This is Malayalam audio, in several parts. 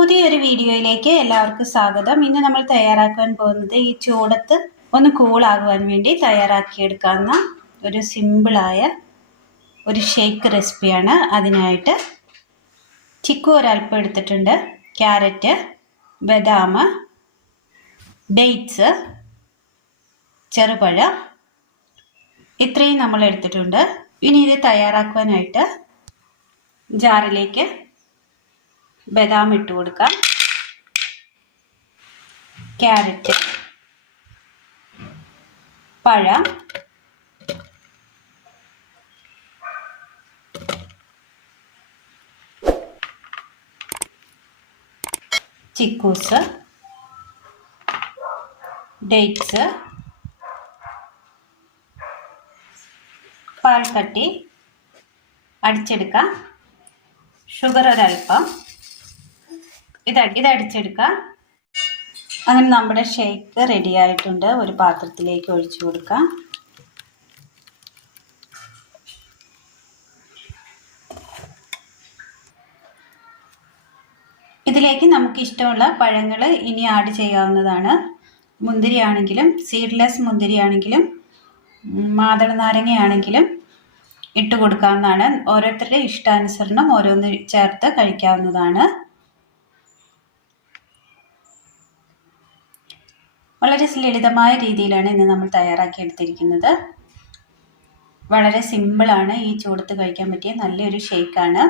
പുതിയൊരു വീഡിയോയിലേക്ക് എല്ലാവർക്കും സ്വാഗതം. ഇന്ന് നമ്മൾ തയ്യാറാക്കാൻ പോകുന്നത് ഈ ചൂടത്ത് ഒന്ന് കൂളാകുവാൻ വേണ്ടി തയ്യാറാക്കിയെടുക്കാവുന്ന ഒരു സിമ്പിളായ ഒരു ഷേക്ക് റെസിപ്പിയാണ്. അതിനായിട്ട് ചിക്കു ഒരൽപ്പം എടുത്തിട്ടുണ്ട്, ക്യാരറ്റ്, ബദാം, ഡേറ്റ്സ്, ചെറുപഴം, ഇത്രയും നമ്മൾ എടുത്തിട്ടുണ്ട്. ഇനി ഇത് തയ്യാറാക്കുവാനായിട്ട് ജാറിലേക്ക് ബദാം ഇട്ട് കൊടുക്കാം, ക്യാരറ്റ്, പഴം, ചിക്കൂസ്, ഡേറ്റ്സ്, പാൽക്കട്ടി അടിച്ചെടുക്കാം, ഷുഗർ ഒരൽപ്പം, ഇതടിച്ചെടുക്കാം. അങ്ങനെ നമ്മുടെ ഷേക്ക് റെഡി ആയിട്ടുണ്ട്. ഒരു പാത്രത്തിലേക്ക് ഒഴിച്ചു കൊടുക്കാം. ഇതിലേക്ക് നമുക്ക് ഇഷ്ടമുള്ള പഴങ്ങൾ ഇനി ആഡ് ചെയ്യാവുന്നതാണ്. മുന്തിരി ആണെങ്കിലും, സീഡ്ലെസ് മുന്തിരി ആണെങ്കിലും, മാതള നാരങ്ങയാണെങ്കിലും ഇട്ട് കൊടുക്കാവുന്നതാണ്. ഓരോരുത്തരുടെ ഇഷ്ടാനുസരണം ഓരോന്ന് ചേർത്ത് കഴിക്കാവുന്നതാണ്. വളരെ ലളിതമായ രീതിയിലാണ് ഇന്ന് നമ്മൾ തയ്യാറാക്കിയെടുത്തിരിക്കുന്നത്. വളരെ സിമ്പിളാണ്. ഈ ചൂടത്ത് കഴിക്കാൻ പറ്റിയ നല്ലൊരു ഷേക്കാണ്,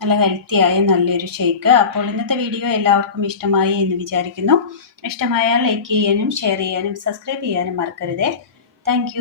നല്ല ഹെൽത്തിയായ നല്ലൊരു ഷേക്ക്. അപ്പോൾ ഇന്നത്തെ വീഡിയോ എല്ലാവർക്കും ഇഷ്ടമായി എന്ന് വിചാരിക്കുന്നു. ഇഷ്ടമായാൽ ലൈക്ക് ചെയ്യാനും ഷെയർ ചെയ്യാനും സബ്സ്ക്രൈബ് ചെയ്യാനും മറക്കരുതേ. താങ്ക്